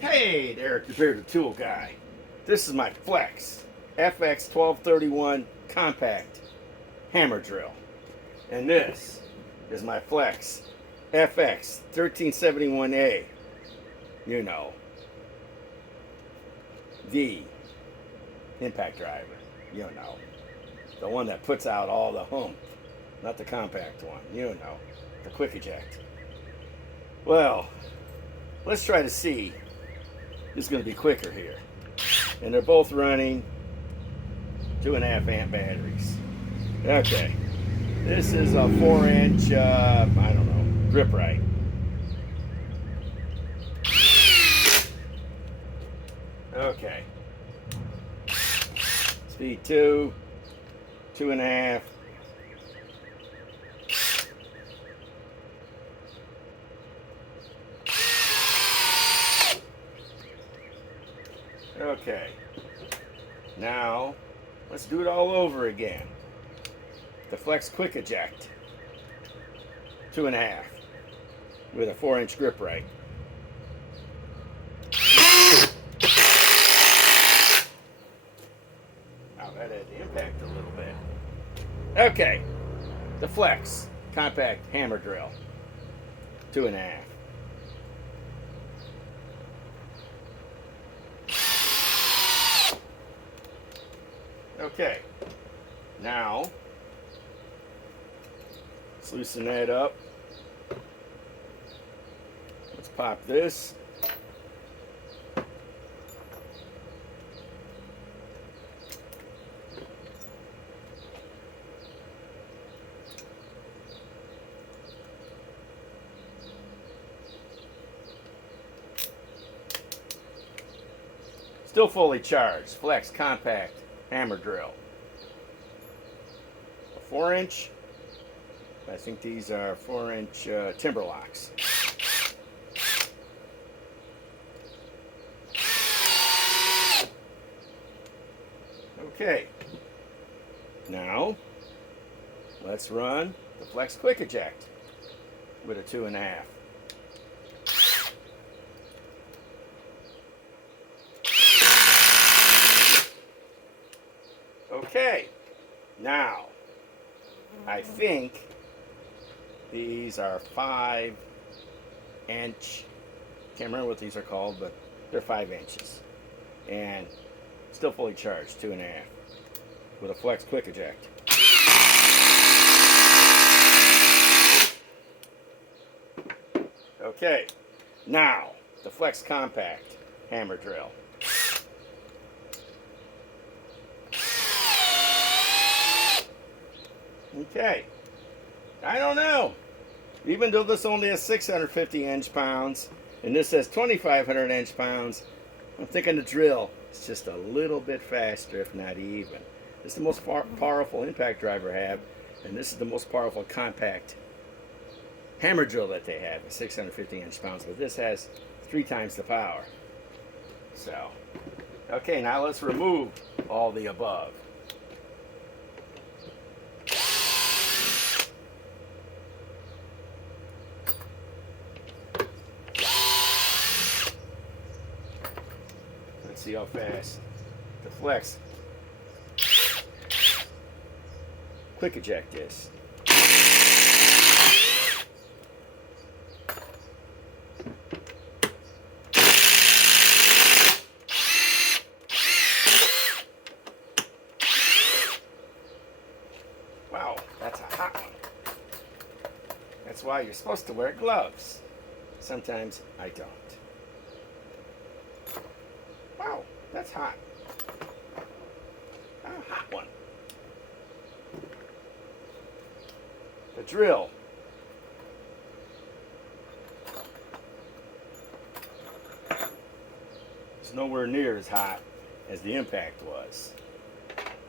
Hey there, the bearded tool guy. This is my Flex FX1231 compact hammer drill. And this is my Flex FX1371A. You know, the impact driver. You know, the one that puts out all the hump. Not the compact one. You know, the quick eject. Well, let's try to see. This is going to be quicker here. And they're both running 2.5 amp batteries. Okay. This is a 4-inch, I don't know, grip right. Okay. Speed 2, 2.5. Okay, now let's do it all over again. The Flex Quick Eject, 2.5, with a 4-inch grip right. Now that had the impact a little bit. Okay, the Flex Compact Hammer Drill, 2.5. Okay, now let's loosen that up. Let's pop this. Still fully charged, Flex Compact Hammer Drill. A 4-inch. I think these are 4-inch timber locks. Okay. Now, let's run the Flex Quick Eject with a 2.5. Okay, now I think these are 5-inch. Can't remember what these are called, but they're 5 inches, and still fully charged, 2.5, with a Flex Quick Eject. Okay, now the Flex Compact Hammer Drill. Okay, I don't know. Even though this only has 650 inch-pounds and this has 2,500 inch-pounds, I'm thinking the drill is just a little bit faster, if not even. This is the most powerful impact driver I have, and this is the most powerful compact hammer drill that they have, at 650 inch-pounds. But this has 3 times the power. So, okay, now let's remove all the above. See how fast the Flex Quick Eject is. Wow, that's a hot one. That's why you're supposed to wear gloves. Sometimes I don't. Wow, that's hot. A hot one. The drill. It's nowhere near as hot as the impact was.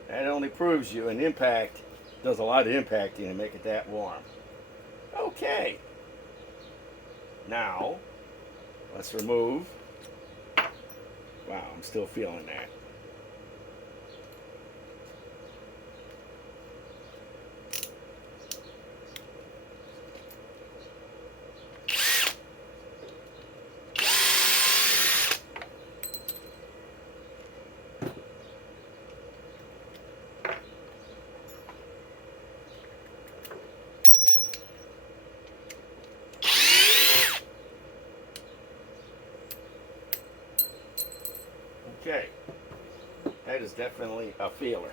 That only proves you an impact does a lot of impacting to make it that warm. Okay. Now, let's remove. Wow, I'm still feeling that. Okay, that is definitely a feeler.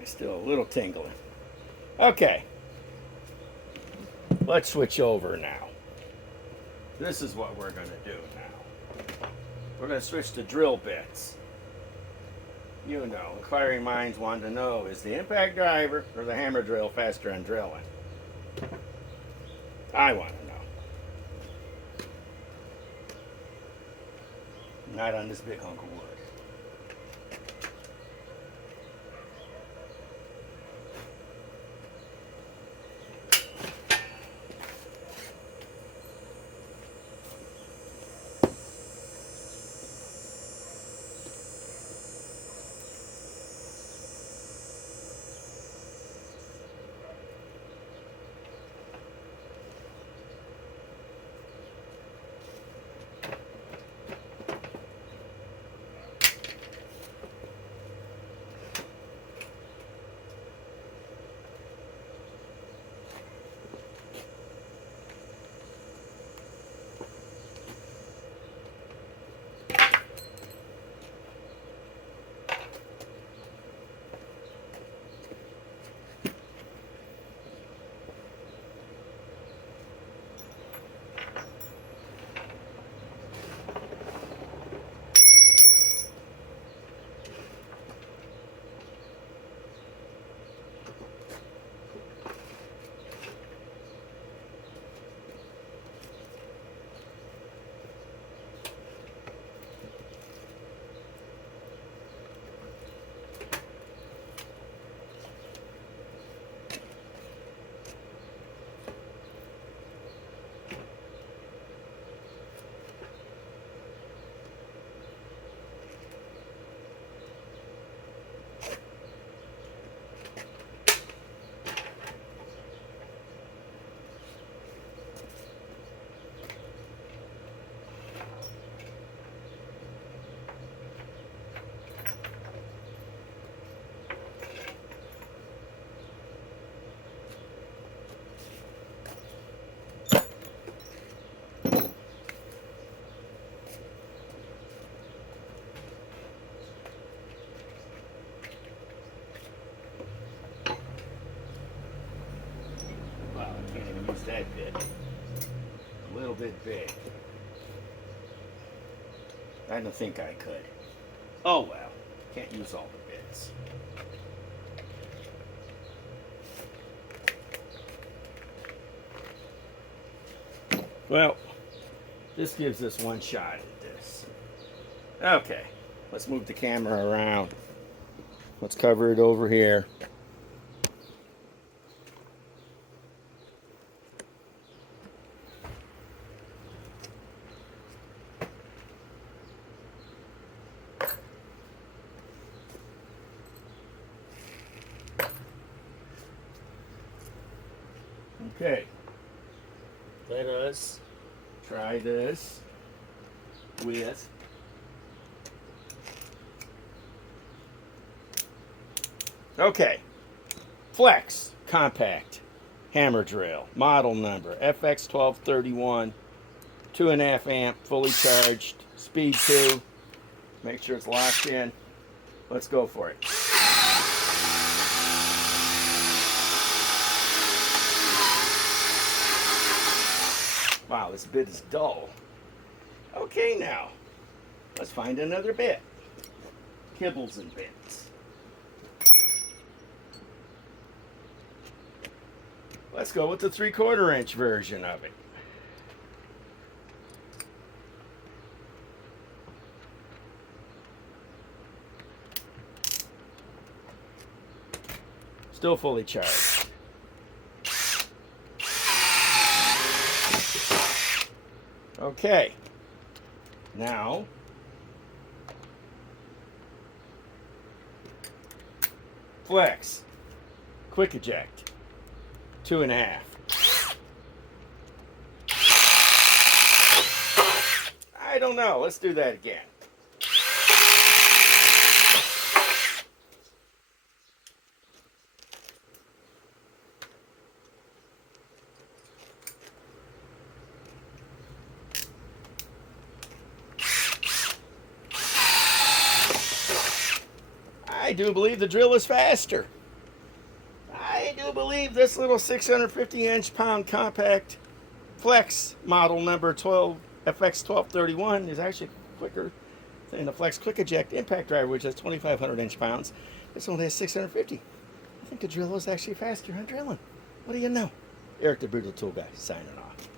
It's still a little tingling. Okay, let's switch over now. This is what we're going to do now. We're going to switch to drill bits. You know, inquiring minds want to know, is the impact driver or the hammer drill faster on drilling? I want to know. Not on this big hunk of wood. That bit. A little bit big. I don't think I could. Oh well. Can't use all the bits. Well, this gives us one shot at this. Okay. Let's move the camera around. Let's cover it over here. Okay, let us try this with Flex compact hammer drill, model number FX1231, 2.5 amp, fully charged, speed 2. Make sure it's locked in. Let's go for it. Wow, this bit is dull. Okay, now, let's find another bit. Kibbles and bits. Let's go with the 3/4 inch version of it. Still fully charged. Okay, now Flex, quick eject. 2.5. I don't know. Let's do that again. I do believe the drill is faster. I do believe this little 650 inch-pound compact Flex model number 12 FX1231 is actually quicker than the Flex Quick Eject impact driver, which has 2,500 inch-pounds. This only has 650. I think the drill is actually faster on drilling. What do you know? Eric the Brutal Tool Guy signing off.